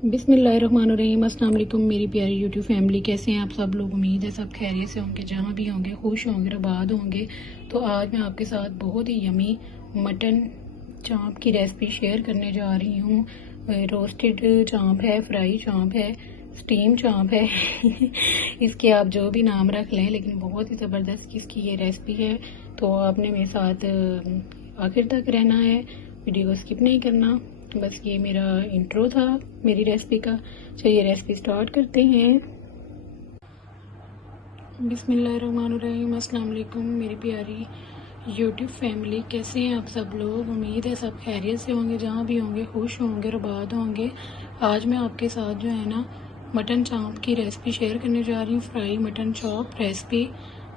बिस्मिल्लाहिर्रहमानिर्रहीम। अस्सलाम वालेकुम मेरी प्यारी यूट्यूब फैमिली, कैसे हैं आप सब लोग। उम्मीद है सब खैरियत से होंगे, जहाँ भी होंगे खुश होंगे, आबाद होंगे। तो आज मैं आपके साथ बहुत ही यमी मटन चाँप की रेसिपी शेयर करने जा रही हूँ। रोस्टेड चाँप है, फ्राई चाँप है, स्टीम चाँप है इसके आप जो भी नाम रख लें, लेकिन बहुत ही ज़बरदस्त इसकी ये रेसिपी है। तो आपने मेरे साथ आखिर तक रहना है, वीडियो को स्किप नहीं करना। बस ये मेरा इंट्रो था मेरी रेसिपी का। चलिए रेसिपी स्टार्ट करते हैं। बिस्मिल्लाहिर्रहमानिर्रहीम। अस्सलाम वालेकुम मेरी प्यारी यूट्यूब फैमिली, कैसे हैं आप सब लोग। उम्मीद है सब खैरियत से होंगे, जहाँ भी होंगे खुश होंगे, आबाद होंगे। आज मैं आपके साथ जो है ना मटन चाँप की रेसिपी शेयर करने जा रही हूँ, फ्राई मटन चॉप रेसिपी।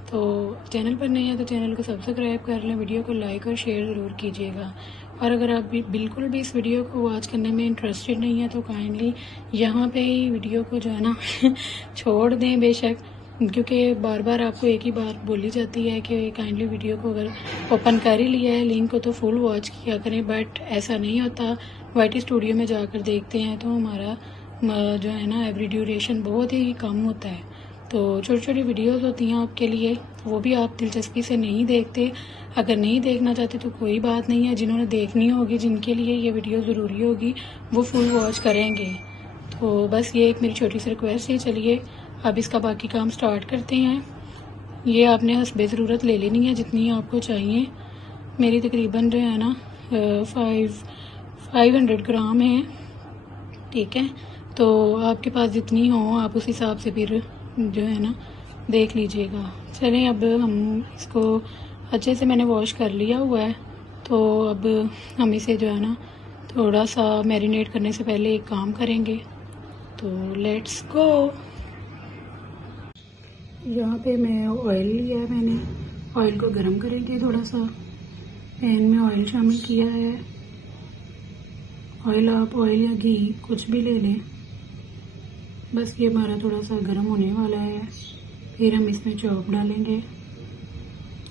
तो चैनल पर नहीं है तो चैनल को सब्सक्राइब कर लें, वीडियो को लाइक और शेयर ज़रूर कीजिएगा। और अगर आप भी बिल्कुल भी इस वीडियो को वॉच करने में इंटरेस्टेड नहीं है तो काइंडली यहाँ पे ही वीडियो को जो है ना छोड़ दें बेशक, क्योंकि बार बार आपको एक ही बात बोली जाती है कि काइंडली वीडियो को अगर ओपन कर ही लिया है लिंक को तो फुल वॉच किया करें, बट ऐसा नहीं होता। वाईटी स्टूडियो में जाकर देखते हैं तो हमारा जो है ना एवरी ड्यूरेशन बहुत ही कम होता है। तो छोटी छोटी वीडियोस होती हैं आपके लिए, वो भी आप दिलचस्पी से नहीं देखते। अगर नहीं देखना चाहते तो कोई बात नहीं है, जिन्होंने देखनी होगी, जिनके लिए ये वीडियो ज़रूरी होगी, वो फुल वॉच करेंगे। तो बस ये एक मेरी छोटी सी रिक्वेस्ट है। चलिए अब इसका बाकी काम स्टार्ट करते हैं। ये आपने हस्बे ज़रूरत ले लेनी है जितनी आपको चाहिए। मेरी तकरीबन जो है ना 500 ग्राम है, ठीक है। तो आपके पास जितनी हो आप उस हिसाब से फिर जो है ना देख लीजिएगा। चलें अब हम इसको अच्छे से मैंने वॉश कर लिया हुआ है। तो अब हम इसे जो है ना थोड़ा सा मैरिनेट करने से पहले एक काम करेंगे। तो लेट्स गो। यहाँ पे मैं ऑयल लिया है, मैंने ऑयल को गर्म करेंगे। थोड़ा सा पैन में ऑयल शामिल किया है। ऑयल आप ऑयल या घी कुछ भी ले लें। बस ये हमारा थोड़ा सा गर्म होने वाला है। फिर हम इसमें चॉप डालेंगे,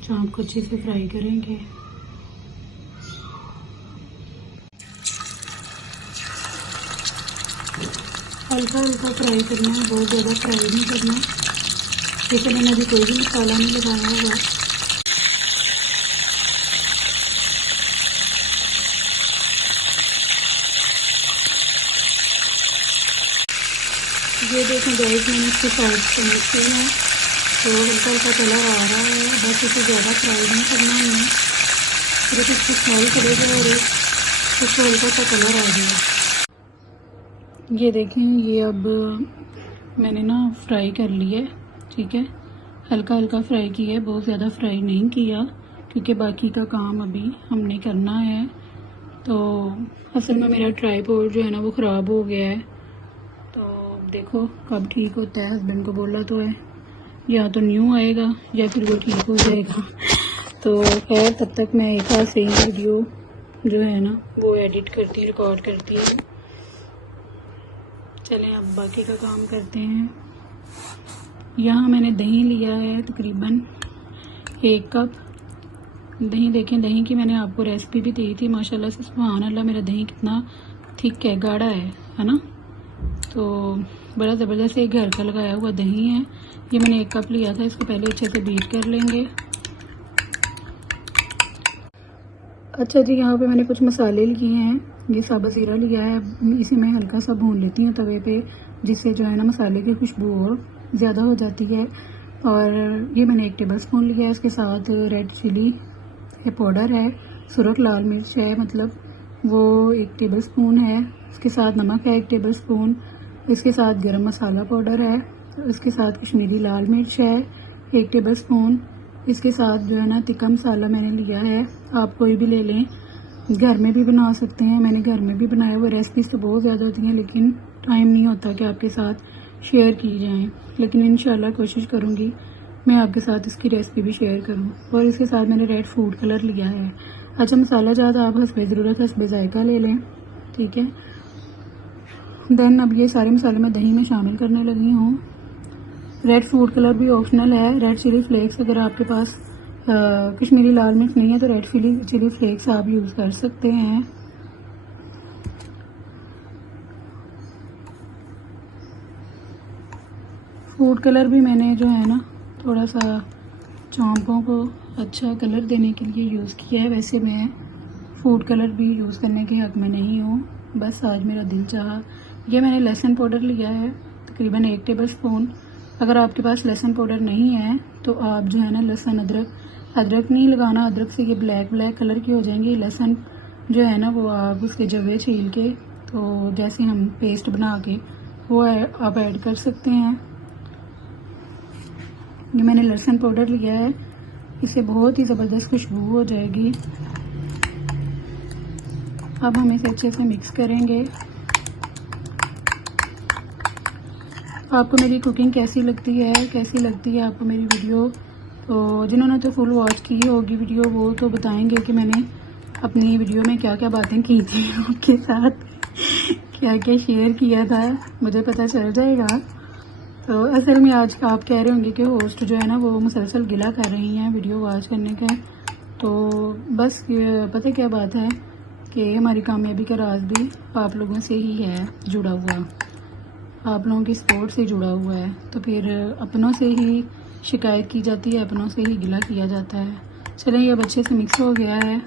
चाँप को अच्छे से फ्राई करेंगे। हल्का हल्का फ्राई करना है, बहुत ज़्यादा फ्राई नहीं करना। जैसे मैंने अभी कोई भी मसाला नहीं लगाया हुआ। ये देखें गाइस, मैंने इसके साइड समझते हैं तो हल्का हल्का कलर आ रहा है। बस इसे ज़्यादा फ्राई नहीं करना है, सिर्फ इसकी स्मेल चलेगा और इसको हल्का सा कलर आ गया। ये देखें, ये अब मैंने ना फ्राई कर लिया है, ठीक है। हल्का हल्का फ्राई किया है, बहुत ज़्यादा फ्राई नहीं किया, क्योंकि बाकी का काम अभी हमने करना है। तो असल में मेरा ट्राइपॉड जो है ना वो ख़राब हो गया है। तो देखो कब ठीक होता है, हस्बैंड को बोला तो है, या तो न्यू आएगा या फिर वो ठीक हो जाएगा। तो खैर तब तक मैं एक हाथ से ही वीडियो जो है ना वो एडिट करती रिकॉर्ड करती हूँ। चलें अब बाकी का काम करते हैं। यहाँ मैंने दही लिया है तकरीबन 1 कप दही। देखें दही की मैंने आपको रेसिपी भी दी थी, माशाल्लाह से सुभान अल्लाह मेरा दही कितना थिक है, गाढ़ा है ना। तो बड़ा ज़बरदस्त एक घर का लगाया हुआ दही है। ये मैंने 1 कप लिया था, इसको पहले अच्छे से बीट कर लेंगे। अच्छा जी, यहाँ पे मैंने कुछ मसाले लिए हैं। ये साबुत ज़ीरा लिया है, इसे मैं हल्का सा भून लेती हूँ तवे पे, जिससे जो है ना मसाले की खुशबू और ज़्यादा हो जाती है। और ये मैंने 1 टेबल स्पून लिया है। इसके साथ रेड चिली पाउडर है, सुरख लाल मिर्च है, मतलब वो 1 टेबल स्पून है। इसके साथ नमक है 1 टेबल स्पून। इसके साथ गरम मसाला पाउडर है। इसके साथ कश्मीरी लाल मिर्च है 1 टेबल स्पून। इसके साथ जो है ना तिक्का मसाला मैंने लिया है, आप कोई भी ले लें, घर में भी बना सकते हैं। मैंने घर में भी बनाया हुआ। रेसिपीज़ तो बहुत ज़्यादा होती हैं लेकिन टाइम नहीं होता कि आपके साथ शेयर की जाएं, लेकिन इंशाल्लाह कोशिश करूँगी मैं आपके साथ इसकी रेसिपी भी शेयर करूँ। और इसके साथ मैंने रेड फूड कलर लिया है। अच्छा, मसाला ज़्यादा आप हस्बे ज़रूरत हस्बे जायका ले लें, ठीक है। देन अब ये सारे मसाले मैं दही में शामिल करने लगी हूँ। रेड फूड कलर भी ऑप्शनल है। रेड चिली फ्लेक्स, अगर आपके पास कश्मीरी लाल मिर्च नहीं है तो रेड चिली फ्लेक्स आप यूज़ कर सकते हैं। फूड कलर भी मैंने जो है ना थोड़ा सा चांपों को अच्छा कलर देने के लिए यूज़ किया है। वैसे मैं फूड कलर भी यूज़ करने के हक़ में नहीं हूँ, बस आज मेरा दिल चाहा। ये मैंने लहसुन पाउडर लिया है तकरीबन 1 टेबल स्पून। अगर आपके पास लहसुन पाउडर नहीं है तो आप जो है ना लहसुन अदरक नहीं लगाना, अदरक से ये ब्लैक कलर की हो जाएंगी। लहसुन जो है ना वो आप उसके जवे छील के तो जैसे हम पेस्ट बना के वो आप ऐड कर सकते हैं। ये मैंने लहसुन पाउडर लिया है, इससे बहुत ही ज़बरदस्त खुशबू हो जाएगी। अब हम इसे अच्छे से मिक्स करेंगे। आपको मेरी कुकिंग कैसी लगती है आपको मेरी वीडियो? तो जिन्होंने तो फुल वॉच की होगी वीडियो वो तो बताएंगे कि मैंने अपनी वीडियो में क्या क्या बातें की थी, आपके साथ क्या क्या शेयर किया था, मुझे पता चल जाएगा। तो असल में आज आप कह रहे होंगे कि होस्ट जो है ना वो मुसलसल गिला कर रही हैं वीडियो वॉच करने का। तो बस पता क्या बात है कि हमारी कामयाबी का राज भी आप लोगों से ही है जुड़ा हुआ, आप लोगों की सपोर्ट से जुड़ा हुआ है। तो फिर अपनों से ही शिकायत की जाती है, अपनों से ही गिला किया जाता है। चलें, ये अब अच्छे से मिक्स हो गया है।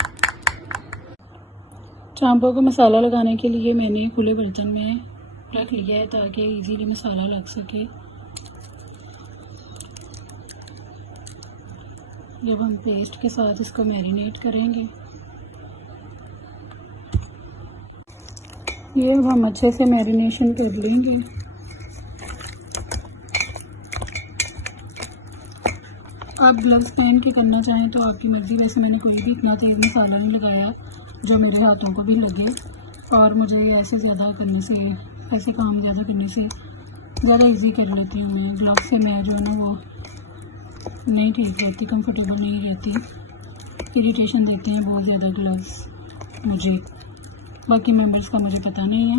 चांपों को मसाला लगाने के लिए मैंने खुले बर्तन में रख लिया है ताकि इजीली मसाला लग सके। जब हम पेस्ट के साथ इसको मैरिनेट करेंगे, ये अब हम अच्छे से मैरिनेशन कर लेंगे। आप ग्लव्स पहन के करना चाहें तो आपकी मर्ज़ी। वैसे मैंने कोई भी इतना तेज़ मसाला नहीं लगाया जो मेरे हाथों को भी लगे, और मुझे ऐसे काम ज़्यादा करने से ज़्यादा इजी कर लेती हूँ मैं। ग्लव्स से मैं जो है ना वो नहीं ठीक रहती, कंफर्टेबल नहीं रहती, इरिटेशन देते हैं बहुत ज़्यादा ग्लव्स मुझे। बाकी मेंबर्स का मुझे पता नहीं है।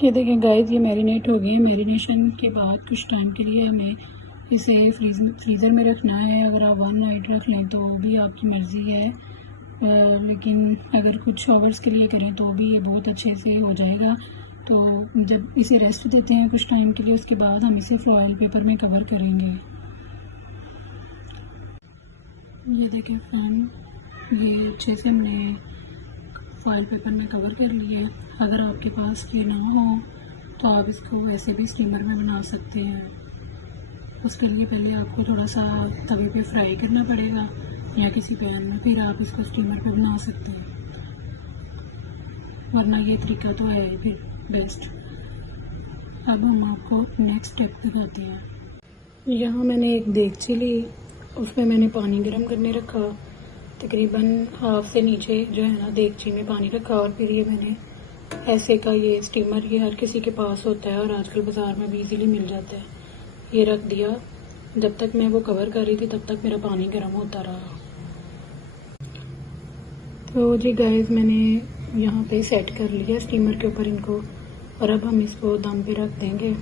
ये देखें गाइस, ये मैरिनेट हो गए। मैरिनेशन के बाद कुछ टाइम के लिए हमें इसे फ्रीज़र में रखना है। अगर आप 1 नाइट रख लें तो भी आपकी मर्ज़ी है, लेकिन अगर कुछ आवर्स के लिए करें तो भी ये बहुत अच्छे से हो जाएगा। तो जब इसे रेस्ट देते हैं कुछ टाइम के लिए, उसके बाद हम इसे फॉइल पेपर में कवर करेंगे। ये देखें फ्रेंड, ये अच्छे से हमने फॉइल पेपर में कवर कर लिया है। अगर आपके पास ये ना हो तो आप इसको वैसे भी स्टीमर में बना सकते हैं। उसके लिए पहले आपको थोड़ा सा तवे पे फ्राई करना पड़ेगा या किसी पैन में, फिर आप इसको स्टीमर पे बना सकते हैं, वरना ये तरीका तो है फिर बेस्ट। अब हम आपको नेक्स्ट स्टेप दिखाते हैं। यहाँ मैंने एक देगची ली, उसमें मैंने पानी गर्म करने रखा, तकरीबन हाफ से नीचे जो है ना देगची में पानी रखा, और फिर ये मैंने ऐसे का ये स्टीमर, ये हर किसी के पास होता है और आजकल बाज़ार में भी इजीली मिल जाता है, ये रख दिया। जब तक मैं वो कवर कर रही थी तब तक मेरा पानी गर्म होता रहा। तो जी गाइस, मैंने यहाँ पे सेट कर लिया स्टीमर के ऊपर इनको, और अब हम इसको दम पे रख देंगे।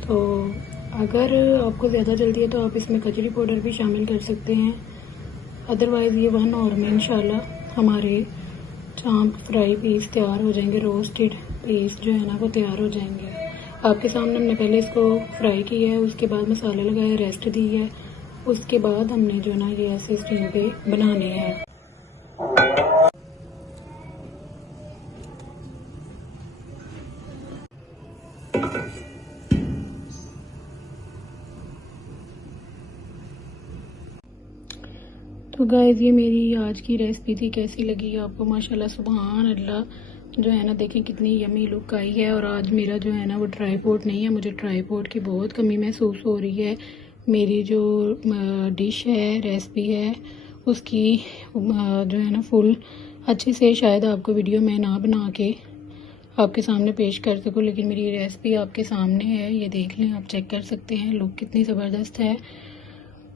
तो अगर आपको ज़्यादा जल्दी है तो आप इसमें कचरी पाउडर भी शामिल कर सकते हैं, अदरवाइज़ ये 1 आवर में इंशाल्लाह हमारे चांप फ्राई पीस तैयार हो जाएंगे, रोस्टेड पीस जो है ना वो तैयार हो जाएंगे। आपके सामने हमने पहले इसको फ्राई किया है, उसके बाद मसाले लगाए, रेस्ट दी है, उसके बाद हमने जो ना ये ऐसे स्टीम पे बनाने हैं। तो गाइस, ये मेरी आज की रेसिपी थी, कैसी लगी आपको? माशाल्लाह सुभान अल्लाह, जो है ना देखें कितनी यमी लुक आई है। और आज मेरा जो है ना वो ट्राईपोड नहीं है, मुझे ट्राईपोड की बहुत कमी महसूस हो रही है। मेरी जो डिश है, रेसिपी है, उसकी जो है ना फुल अच्छे से शायद आपको वीडियो में ना बना के आपके सामने पेश कर सकूँ, लेकिन मेरी रेसिपी आपके सामने है, ये देख लें, आप चेक कर सकते हैं लुक कितनी ज़बरदस्त है।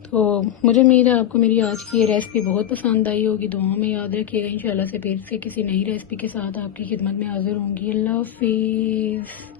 तो मुझे उम्मीद है आपको मेरी आज की ये रेसिपी बहुत पसंद आई होगी। दुआओं में याद रखिएगा। इंशाल्लाह से फिर से किसी नई रेसिपी के साथ आपकी खिदमत में हाजिर होंगी। अल्लाह हाफिज़।